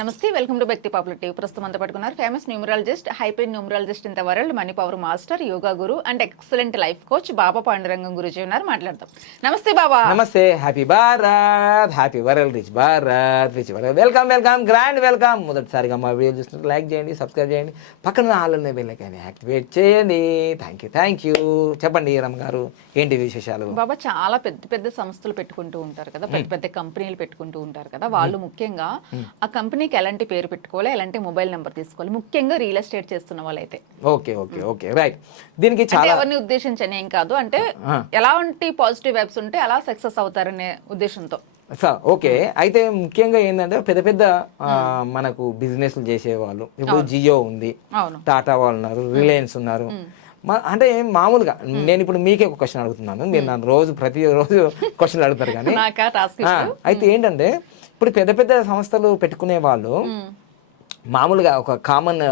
నమస్తే welcome to Vyakti popular TV. ప్రస్తుతం అంతా పట్టుకున్నారు famous numerologist hyper numerologist in the world money power master yoga guru and excellent life coach Baba Pandurangam Guruji ఉన్నారు. మాట్లాడదాం. నమస్తే బాబా. నమస్తే happy Bharat happy world rich Bharat rich world. Welcome welcome grand welcome. మొదటిసారిగా మా video చూస్తుంటే like చేయండి subscribe చేయండి. పక్కన హాల్లో వెళ్ళకని యాక్టివేట్ చేయండి. థ్యాంక్ యూ థ్యాంక్ యూ చెప్పండి రమ్మ గారు ఏంటి విశేషాలు? బాబా చాలా పెద్ద పెద్ద సంస్థలు పెట్టుకుంటూ ఉంటారు కదా పెద్ద పెద్ద కంపెనీలు పెట్టుకుంటూ ఉంటారు కదా వాళ్ళు ముఖ్యంగా ఆ కంపెనీకి ఎలాంటి పేరు పెట్టుకోవాలి ఎలాంటి మొబైల్ నెంబర్ తీసుకోవాలి ముఖ్యంగా రియల్ ఎస్టేట్ చేస్తున్న వాళ్ళైతే. Okay okay okay right. దీనికి చాలా ఎవరిని ఉద్దేశించని ఏం కాదు అంటే ఎలాంటి పాజిటివ్ వెబ్స్ ఉంటే అలా సక్సెస్ అవుతారనే ఉద్దేశంతో. Sir okay. అయితే ముఖ్యంగా ఏంటంటే పెద్ద పెద్ద మనకు బిజినెస్లు చేసేవాళ్ళు. ఇప్పుడు జియో ఉంది టాటా వాళ్ళు ఉన్నారు రిలయన్స్ ఉన్నారు. అంటే మామూలుగా నేను ఇప్పుడు మీకే ఒక క్వశ్చన్ అడుగుతున్నాను. మీరు నన్ను రోజు ప్రతి రోజు క్వశ్చన్ అడుగుతారు కానీ. అయితే ఏంటంటే ఇప్పుడు పెద్ద పెద్ద సంస్థలు పెట్టుకునే వాళ్ళు మామూలుగా ఒక కామన్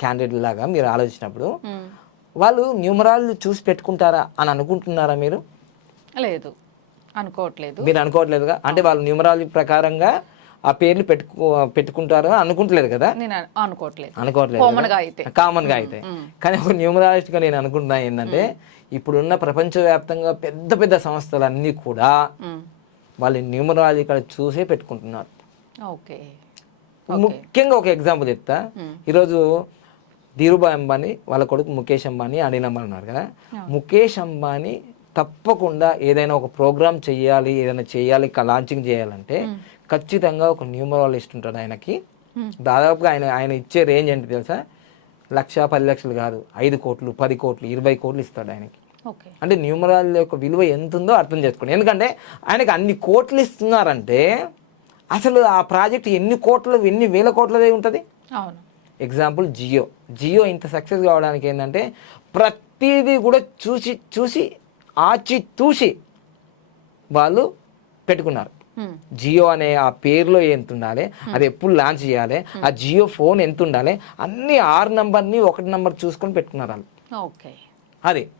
క్యాండిడేట్ లాగా మీరు ఆలోచించినప్పుడు వాళ్ళు న్యూమరాలు చూసి పెట్టుకుంటారా అని అనుకుంటున్నారా మీరు? లేదు. అనుకోవట్లేదు. మీరు అనుకోవట్లేదుగా? అంటే వాళ్ళు న్యూమరాలజీ ప్రకారంగా ఆ పేర్లు పెట్టుకు పెట్టుకుంటారు అని అనుకుంటలేదు కదా? అనుకోవట్లేదు. అనుకోవట్లేదు కామన్గా అయితే. కామన్గా అయితే. కానీ ఒక న్యూమరాలజిస్ట్గా నేను అనుకుంటున్నా ఏంటంటే ఇప్పుడున్న ప్రపంచవ్యాప్తంగా పెద్ద పెద్ద సంస్థలన్నీ కూడా. వాళ్ళు న్యూమరాలజీ ఇక్కడ చూసే పెట్టుకుంటున్నారు. ఓకే. ముఖ్యంగా ఒక ఎగ్జాంపుల్ చెప్తా. ఈరోజు ధీరుభాయ్ అంబానీ వాళ్ళ కొడుకు ముఖేష్ అంబానీ అనిల్ అంబానీ ఉన్నారు కదా. ముఖేష్ అంబానీ తప్పకుండా ఏదైనా ఒక ప్రోగ్రామ్ చేయాలి ఏదైనా చేయాలి లాంచింగ్ చేయాలంటే ఖచ్చితంగా ఒక న్యూమరాలజిస్ట్ ఉంటాడు ఆయనకి. దాదాపుగా ఆయన ఆయన ఇచ్చే రేంజ్ ఏంటి తెలుసా? లక్ష పది లక్షలు కాదు ఐదు కోట్లు పది కోట్లు ఇరవై కోట్లు ఇస్తాడు ఆయనకి. అంటే న్యూమరాల్ యొక్క విలువ ఎంత ఉందో అర్థం చేసుకోండి. ఎందుకంటే ఆయనకి అన్ని కోట్లు ఇస్తున్నారంటే అసలు ఆ ప్రాజెక్ట్ ఎన్ని కోట్లు ఎన్ని వేల కోట్లదే ఉంటుంది? ఎగ్జాంపుల్ జియో జియో ఇంత సక్సెస్ కావడానికి ఏంటంటే ప్రతిదీ కూడా చూసి చూసి ఆచి తూసి వాళ్ళు పెట్టుకున్నారు. జియో అనే ఆ పేరులో ఎంత ఉండాలి అది ఎప్పుడు లాంచ్ చేయాలి ఆ జియో ఫోన్ ఎంత ఉండాలి అన్ని ఆరు నంబర్ని ఒకటి నంబర్ చూసుకొని పెట్టుకున్నారు వాళ్ళు. ఓకే. అది.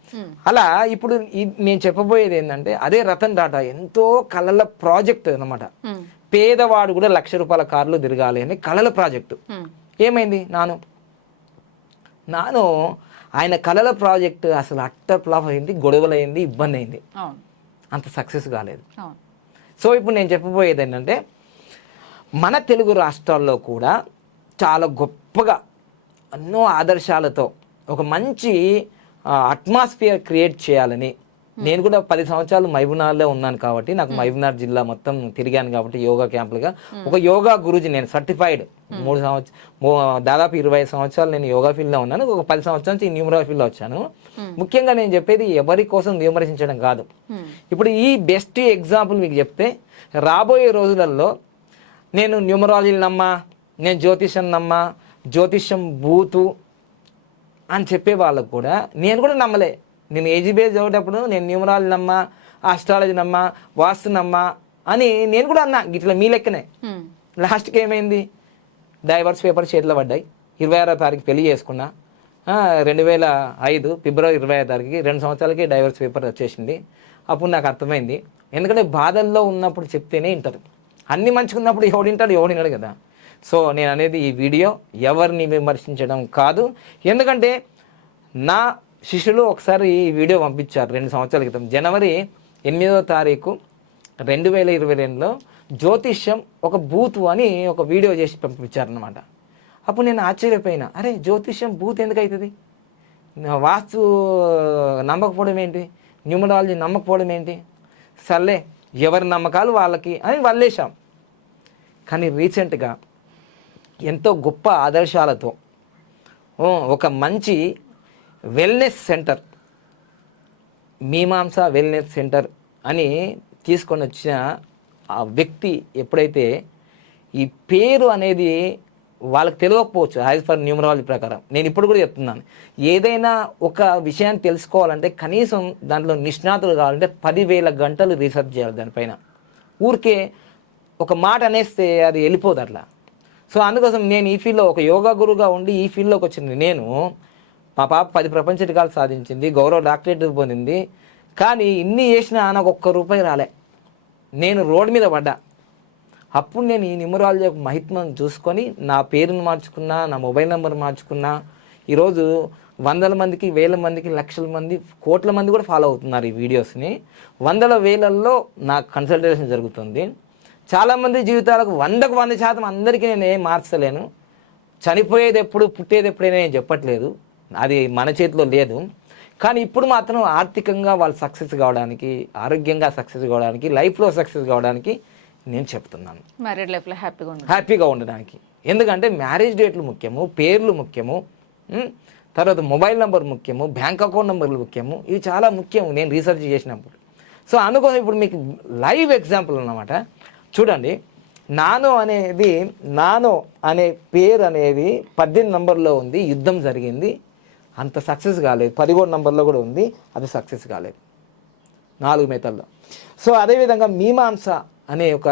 అలా ఇప్పుడు నేను చెప్పబోయేది ఏంటంటే అదే రతన్ టాటా ఎంతో కళల ప్రాజెక్ట్ అన్నమాట. మ్మ్. పేదవాడు కూడా లక్ష రూపాయల కార్లు తిరగాలి అని కళల ప్రాజెక్టు. మ్మ్. ఏమైంది? నాను. నాను ఆయన కళల ప్రాజెక్ట్ అసలు అట్ట ఫ్లాప్ అయింది గొడవలైంది ఇబ్బంది అయింది అంత సక్సెస్ కాలేదు. సో ఇప్పుడు నేను చెప్పబోయేది ఏంటంటే మన తెలుగు రాష్ట్రాల్లో కూడా చాలా గొప్పగా ఎన్నో ఆదర్శాలతో ఒక మంచి అట్మాస్ఫియర్ క్రియేట్ చేయాలని. నేను కూడా పది సంవత్సరాలు మైబునార్లో ఉన్నాను కాబట్టి నాకు మైబునార్ జిల్లా మొత్తం తిరిగాను కాబట్టి యోగా క్యాంపులుగా ఒక యోగా గురూజీ నేను సర్టిఫైడ్ మూడు సంవత్సరం దాదాపు ఇరవై సంవత్సరాలు నేను యోగా ఫీల్డ్లో ఉన్నాను. ఒక పది సంవత్సరాల నుంచి న్యూమరా ఫీల్డ్లో వచ్చాను. ముఖ్యంగా నేను చెప్పేది ఎవరి కోసం విమర్శించడం కాదు. ఇప్పుడు ఈ బెస్ట్ ఎగ్జాంపుల్ మీకు చెప్తే రాబోయే రోజులలో నేను న్యూమరాలజీ నమ్మా నేను జ్యోతిషం నమ్మా జ్యోతిషం బూతు అని చెప్పే వాళ్ళకు కూడా నేను కూడా నమ్మలే. నేను ఏజీ బేస్ చదివేటప్పుడు నేను న్యూమరాలజీ నమ్మా ఆస్ట్రాలజీ నమ్మా వాస్తు నమ్మా అని నేను కూడా అన్నా. ఇట్లా మీ లెక్కనే. లాస్ట్కి ఏమైంది? డైవర్స్ పేపర్ చేతిలో పడ్డాయి. ఇరవై ఆరో తారీఖు పెళ్ళి చేసుకున్నా. రెండు వేల ఐదు ఫిబ్రవరి ఇరవై ఐదు తారీఖుకి రెండు సంవత్సరాలకి డైవర్స్ పేపర్ వచ్చేసింది. అప్పుడు నాకు అర్థమైంది. ఎందుకంటే బాధల్లో ఉన్నప్పుడు చెప్తేనే వింటారు. అన్ని మంచుకున్నప్పుడు ఎవడు వింటాడు? ఎవడు వినడు కదా. సో నేను అనేది ఈ వీడియో ఎవరిని విమర్శించడం కాదు. ఎందుకంటే నా శిష్యులు ఒకసారి ఈ వీడియో పంపించారు రెండు సంవత్సరాల క్రితం. జనవరి ఎనిమిదో తారీఖు రెండు వేల ఇరవై రెండులో జ్యోతిష్యం ఒక బూతు అని ఒక వీడియో చేసి పంపించారనమాట అప్పుడు నేను ఆశ్చర్యపోయినా అరే జ్యోతిష్యం బూత్ ఎందుకు అవుతుంది వాస్తు నమ్మకపోవడం ఏంటి? న్యూమరాలజీ నమ్మకపోవడం ఏంటి? సర్లే ఎవరి నమ్మకాలు వాళ్ళకి అని వల్లేశాం కానీ రీసెంట్గా ఎంతో గొప్ప ఆదర్శాలతో. ఒక మంచి wellness centre Mimamsa wellness centre అని తీసుకొని వచ్చిన ఆ వ్యక్తి ఎప్పుడైతే ఈ పేరు అనేది వాళ్ళకి తెలియకపోవచ్చు యాజ్ ఫర్ న్యూమరాలజీ ప్రకారం. నేను ఇప్పుడు కూడా చెప్తున్నాను. ఏదైనా ఒక విషయాన్ని తెలుసుకోవాలంటే కనీసం దాంట్లో నిష్ణాతులు కావాలంటే పదివేల గంటలు రీసెర్చ్ చేయాలి దానిపైన. ఊరికే ఒక మాట అనేస్తే అది వెళ్ళిపోదు అట్లా. సో అందుకోసం నేను ఈ ఫీల్డ్లో ఒక యోగా గురుగా ఉండి ఈ ఫీల్డ్లోకి వచ్చింది నేను. మా పాప పది ప్రపంచ రికార్డు సాధించింది గౌరవ డాక్టరేట్ పొందింది. కానీ ఇన్ని చేసినా నాకు ఒక్క రూపాయి రాలే. నేను రోడ్డు మీద పడ్డా. అప్పుడు నేను ఈ న్యూమరాలజీ యొక్క మహిత్వం చూసుకొని నా పేరును మార్చుకున్నా నా మొబైల్ నెంబర్ మార్చుకున్నా. ఈరోజు వందల మందికి వేల మందికి లక్షల మంది కోట్ల మంది కూడా ఫాలో అవుతున్నారు ఈ వీడియోస్ని వందల వేలల్లో నా కన్సల్టేషన్ జరుగుతుంది. చాలామంది జీవితాలకు వందకు వంద శాతం అందరికీ నేను ఏం మార్చలేను. చనిపోయేది ఎప్పుడు పుట్టేది ఎప్పుడైనా నేను చెప్పట్లేదు. అది మన చేతిలో లేదు. కానీ ఇప్పుడు మాత్రం ఆర్థికంగా వాళ్ళు సక్సెస్ కావడానికి ఆరోగ్యంగా సక్సెస్ కావడానికి లైఫ్లో సక్సెస్ కావడానికి నేను చెప్తున్నాను. మ్యారీడ్ లైఫ్లో హ్యాపీగా ఉండాలి హ్యాపీగా ఉండడానికి. ఎందుకంటే మ్యారేజ్ డేట్లు ముఖ్యము పేర్లు ముఖ్యము? తర్వాత మొబైల్ నెంబర్ ముఖ్యము బ్యాంక్ అకౌంట్ నెంబర్లు ముఖ్యము ఇవి చాలా ముఖ్యం నేను రీసెర్చ్ చేసినప్పుడు. సో అందుకోసం ఇప్పుడు మీకు లైవ్ ఎగ్జాంపుల్ అన్నమాట. చూడండి నానో అనేది నానో అనే పేరు అనేది పద్దెనిమిది నంబర్లో ఉంది యుద్ధం జరిగింది. అంత సక్సెస్ కాలేదు. పదిహేడు నంబర్లో కూడా ఉంది అది సక్సెస్ కాలేదు. నాలుగు మేతల్లో. సో అదేవిధంగా మీమాంస అనే ఒక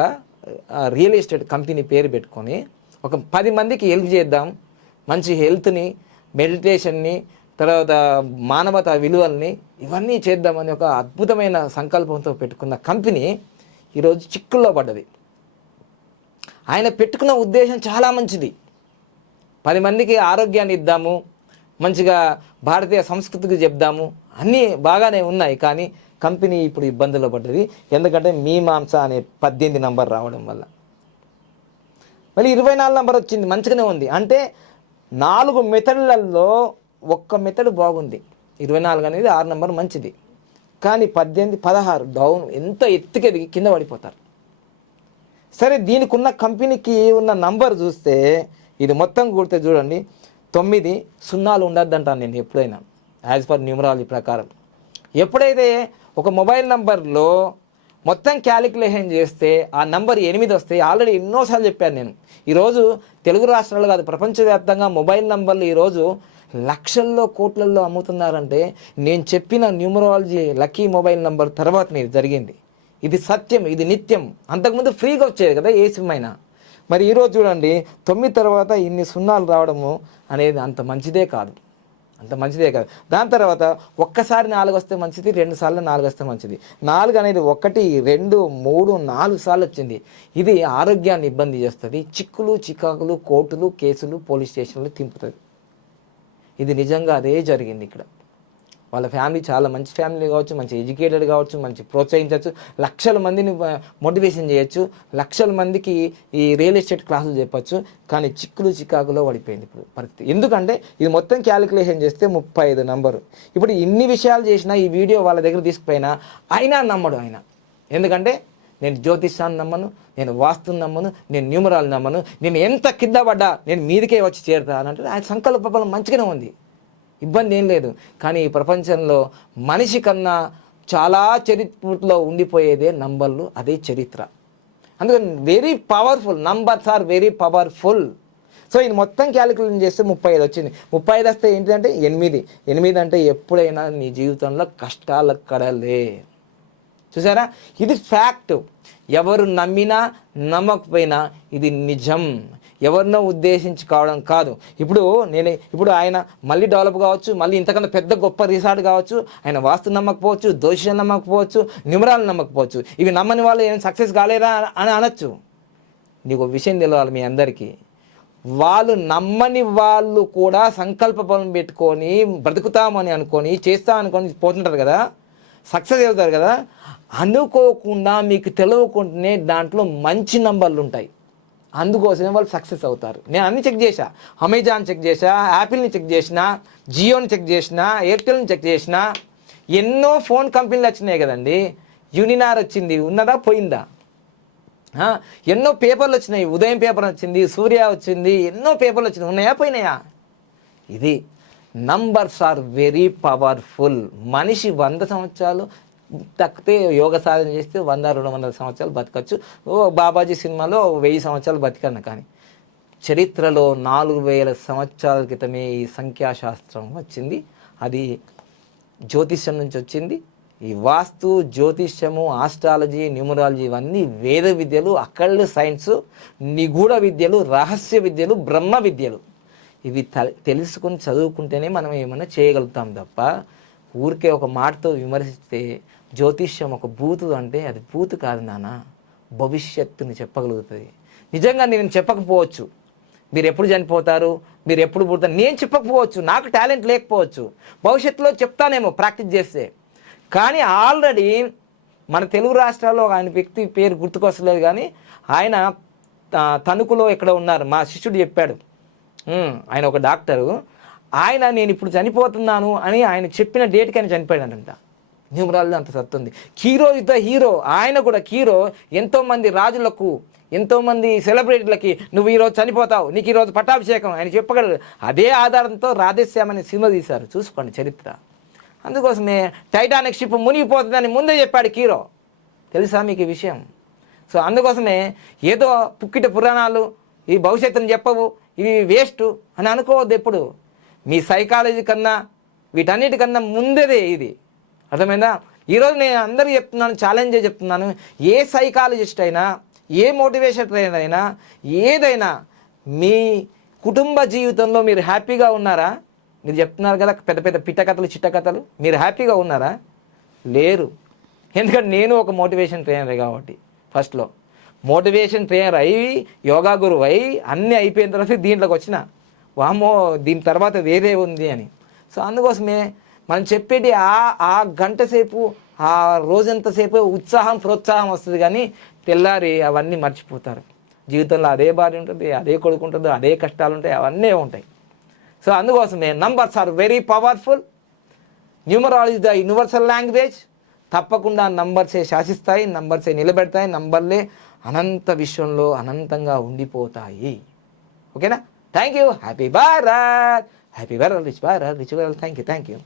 రియల్ ఎస్టేట్ కంపెనీ పేరు పెట్టుకొని ఒక పది మందికి హెల్ప్ చేద్దాం మంచి హెల్త్ని మెడిటేషన్ని తర్వాత మానవత విలువల్ని ఇవన్నీ చేద్దామని ఒక అద్భుతమైన సంకల్పంతో పెట్టుకున్న కంపెనీ ఈరోజు చిక్కుల్లో పడ్డది. ఆయన పెట్టుకున్న ఉద్దేశం చాలా మంచిది. పది మందికి ఆరోగ్యాన్ని ఇద్దాము మంచిగా భారతీయ సంస్కృతికి చెప్దాము అన్నీ బాగానే ఉన్నాయి కానీ కంపెనీ ఇప్పుడు ఇబ్బందుల్లో పడ్డది. ఎందుకంటే మీమాంస అనే పద్దెనిమిది నంబర్ రావడం వల్ల. మళ్ళీ ఇరవై నాలుగు నంబర్ వచ్చింది మంచిగానే ఉంది. అంటే నాలుగు మెథడ్లలో ఒక్క మెథడ్ బాగుంది. ఇరవై నాలుగు అనేది ఆరు నంబర్ మంచిది. కానీ పద్దెనిమిది పదహారు డౌన్ ఎంత ఎత్తుకెదిగి కింద పడిపోతారు. సరే దీనికి ఉన్న కంపెనీకి ఉన్న నంబర్ చూస్తే ఇది మొత్తం కూడితే చూడండి తొమ్మిది సున్నాలు ఉండద్దంటాను నేను ఎప్పుడైనా యాజ్ పర్ న్యూమరాలజీ ప్రకారం. ఎప్పుడైతే ఒక మొబైల్ నంబర్లో మొత్తం క్యాలిక్యులేషన్ చేస్తే ఆ నంబర్ ఎనిమిది వస్తే ఆల్రెడీ ఎన్నోసార్లు చెప్పాను నేను. ఈరోజు తెలుగు రాష్ట్రాలు కాదు ప్రపంచవ్యాప్తంగా మొబైల్ నంబర్లు ఈరోజు లక్షల్లో కోట్లల్లో అమ్ముతున్నారంటే నేను చెప్పిన న్యూమరాలజీ లక్కీ మొబైల్ నంబర్ తర్వాత ఇది జరిగింది. ఇది సత్యం ఇది నిత్యం. అంతకుముందు ఫ్రీగా వచ్చేది కదా ఏ సిమ్ అయినా. మరి ఈరోజు చూడండి తొమ్మిది తర్వాత ఇన్ని సున్నాలు రావడము అనేది అంత మంచిదే కాదు. అంత మంచిదే కాదు. దాని తర్వాత ఒక్కసారి నాలుగు వస్తే మంచిది రెండు సార్లు నాలుగు వస్తే మంచిది. నాలుగు అనేది ఒకటి రెండు మూడు నాలుగు సార్లు వచ్చింది. ఇది ఆరోగ్యాన్ని ఇబ్బంది చేస్తుంది. చిక్కులు చికాకులు కోర్టులు కేసులు పోలీస్ స్టేషన్లు తింపుతుంది. ఇది నిజంగా అదే జరిగింది ఇక్కడ. వాళ్ళ ఫ్యామిలీ చాలా మంచి ఫ్యామిలీ కావచ్చు మంచి ఎడ్యుకేటెడ్ కావచ్చు మంచి ప్రోత్సహించవచ్చు లక్షల మందిని మోటివేషన్ చేయొచ్చు లక్షల మందికి ఈ రియల్ ఎస్టేట్ క్లాసులు చెప్పచ్చు కానీ చిక్కులు చికాకులో పడిపోయింది ఇప్పుడు పరిస్థితి. ఎందుకంటే ఇది మొత్తం క్యాలిక్యులేషన్ చేస్తే ముప్పై ఐదు నంబరు. ఇప్పుడు ఇన్ని విషయాలు చేసినా ఈ వీడియో వాళ్ళ దగ్గర తీసుకుపోయినా అయినా నమ్మడు ఆయన. ఎందుకంటే నేను జ్యోతిషాన్ని నమ్మను నేను వాస్తుని నమ్మను నేను న్యూమరాలు నమ్మను నేను ఎంత కింద పడ్డా నేను మీదికే వచ్చి చేరుతా అని అంటే ఆయన సంకల్ప బలం మంచిగానే ఉంది. ఇబ్బంది ఏం లేదు. కానీ ఈ ప్రపంచంలో మనిషి కన్నా చాలా చరిత్రలో ఉండిపోయేదే నంబర్లు అదే చరిత్ర. అందుకని very powerful numbers are very powerful so ఇది మొత్తం క్యాలిక్యులేషన్ చేస్తే ముప్పై ఐదు వచ్చింది. ముప్పై ఐదు వస్తే ఏంటంటే ఎనిమిది. ఎనిమిది అంటే ఎప్పుడైనా నీ జీవితంలో కష్టాలు కడలే. చూసారా? ఇది ఫ్యాక్ట్ ఎవరు నమ్మినా నమ్మకపోయినా ఇది నిజం. ఎవరినో ఉద్దేశించి కావడం కాదు. ఇప్పుడు నేను ఇప్పుడు ఆయన మళ్ళీ డెవలప్ కావచ్చు మళ్ళీ ఇంతకన్నా పెద్ద గొప్ప రిసార్ట్ కావచ్చు ఆయన వాస్తు నమ్మకపోవచ్చు దోషం నమ్మకపోవచ్చు నిమరాలు నమ్మకపోవచ్చు. ఇవి నమ్మని వాళ్ళు ఏం సక్సెస్ కాలేదా అని అనొచ్చు. నీకు విషయం తెలియాలి మీ అందరికీ. వాళ్ళు నమ్మని వాళ్ళు కూడా సంకల్ప బలం పెట్టుకొని బ్రతుకుతామని అనుకొని చేస్తామనుకొని పోతుంటారు కదా? సక్సెస్ అవుతారు కదా? అనుకోకుండా మీకు తెలియకుండానే దాంట్లో మంచి నంబర్లు ఉంటాయి. అందుకోసమే వాళ్ళు సక్సెస్ అవుతారు. నేను అన్ని చెక్ చేశా. అమెజాన్ చెక్ చేశా యాపిల్ని చెక్ చేసిన జియోని చెక్ చేసిన ఎయిర్టెల్ని చెక్ చేసిన ఎన్నో ఫోన్ కంపెనీలు వచ్చినాయి కదండి. యూనినార్ వచ్చింది. ఉన్నదా? పోయిందా? ఎన్నో పేపర్లు వచ్చినాయి. ఉదయం పేపర్ వచ్చింది సూర్య వచ్చింది ఎన్నో పేపర్లు వచ్చినాయి. ఉన్నాయా? పోయినాయా? ఇది నంబర్స్ ఆర్ వెరీ పవర్ఫుల్ మనిషి వంద సంవత్సరాలు తక్కితే యోగ సాధన చేస్తే వంద రెండు వందల సంవత్సరాలు బతకచ్చు. ఓ బాబాజీ సినిమాలో వెయ్యి సంవత్సరాలు బతికను కానీ చరిత్రలో నాలుగు వేల సంవత్సరాల క్రితమే ఈ సంఖ్యాశాస్త్రం వచ్చింది. అది జ్యోతిష్యం నుంచి వచ్చింది. ఈ వాస్తు జ్యోతిష్యము ఆస్ట్రాలజీ న్యూమరాలజీ ఇవన్నీ వేద విద్యలు అక్కళ్ళు సైన్స్ నిగూఢ విద్యలు రహస్య విద్యలు బ్రహ్మ విద్యలు. ఇవి త- తెలుసుకుని చదువుకుంటేనే మనం ఏమైనా చేయగలుగుతాం తప్ప ఊరికే ఒక మాటతో విమర్శిస్తే జ్యోతిష్యం ఒక బూతు అంటే అది బూతు కాదు నాన్న భవిష్యత్తుని చెప్పగలుగుతుంది. నిజంగా నేను చెప్పకపోవచ్చు. మీరు ఎప్పుడు చనిపోతారు? మీరు ఎప్పుడు పుడతారు? నేను చెప్పకపోవచ్చు. నాకు టాలెంట్ లేకపోవచ్చు. భవిష్యత్తులో చెప్తానేమో ప్రాక్టీస్ చేస్తే. కానీ ఆల్రెడీ మన తెలుగు రాష్ట్రాల్లో ఆయన వ్యక్తి పేరు గుర్తుకొస్తలేదు కానీ ఆయన తణుకులో ఇక్కడ ఉన్నారు. మా శిష్యుడు చెప్పాడు. ఆయన ఒక డాక్టరు. ఆయన నేను ఇప్పుడు చనిపోతున్నాను అని ఆయన చెప్పిన డేట్కి ఆయన చనిపోయాడంట న్యూమరాల్లో అంత సత్తుంది. హీరో ఇస్ ద హీరో ఆయన కూడా హీరో ఎంతోమంది రాజులకు ఎంతోమంది సెలబ్రిటీలకి నువ్వు ఈరోజు చనిపోతావు నీకు ఈరోజు పట్టాభిషేకం ఆయన చెప్పగలరు. అదే ఆధారంతో రాధేశ్యామ్ అనే సినిమా తీశారు. చూసుకోండి చరిత్ర. అందుకోసమే టైటానిక్ షిప్ మునిగిపోతుందని ముందే చెప్పాడు హీరో తెలుసా మీకు ఈ విషయం? సో అందుకోసమే ఏదో పుక్కిట పురాణాలు ఈ భవిష్యత్తుని చెప్పవు ఇవి వేస్ట్ అని అనుకోవద్దు ఎప్పుడు. మీ సైకాలజీ కన్నా వీటన్నిటికన్నా ముందేదే ఇది. అర్థమైందా? ఈరోజు నేను అందరికీ చెప్తున్నాను ఛాలెంజ్ చెప్తున్నాను ఏ సైకాలజిస్ట్ అయినా ఏ మోటివేషన్ ట్రైనర్ అయినా ఏదైనా మీ కుటుంబ జీవితంలో మీరు హ్యాపీగా ఉన్నారా? మీరు చెప్తున్నారు కదా పెద్ద పెద్ద పిట్టకథలు చిట్టకథలు మీరు హ్యాపీగా ఉన్నారా? లేరు. ఎందుకంటే నేను ఒక మోటివేషన్ ట్రైనర్ కాబట్టి ఫస్ట్లో మోటివేషన్ ట్రైనర్ అయి యోగా గురువు అయి అన్నీ అయిపోయిన తర్వాత దీంట్లోకి వచ్చిన వామో దీని తర్వాత వేరే ఉంది అని. సో అందుకోసమే మనం చెప్పేటి ఆ ఆ గంట సేపు ఆ రోజంతసేపు ఉత్సాహం ప్రోత్సాహం వస్తుంది కానీ తెల్లారి అవన్నీ మర్చిపోతారు. జీవితంలో అదే భార్య ఉంటుంది అదే కొడుకు ఉంటుంది అదే కష్టాలు ఉంటాయి అవన్నీ ఉంటాయి. సో అందుకోసమే numbers are very powerful. Numerology the universal language. తప్పకుండా నంబర్సే శాసిస్తాయి నంబర్సే నిలబెడతాయి నంబర్లే అనంత విశ్వంలో అనంతంగా ఉండిపోతాయి. ఓకేనా? Thank you happy Bharat happy Bharat rich Bharat rich Bharat thank you thank you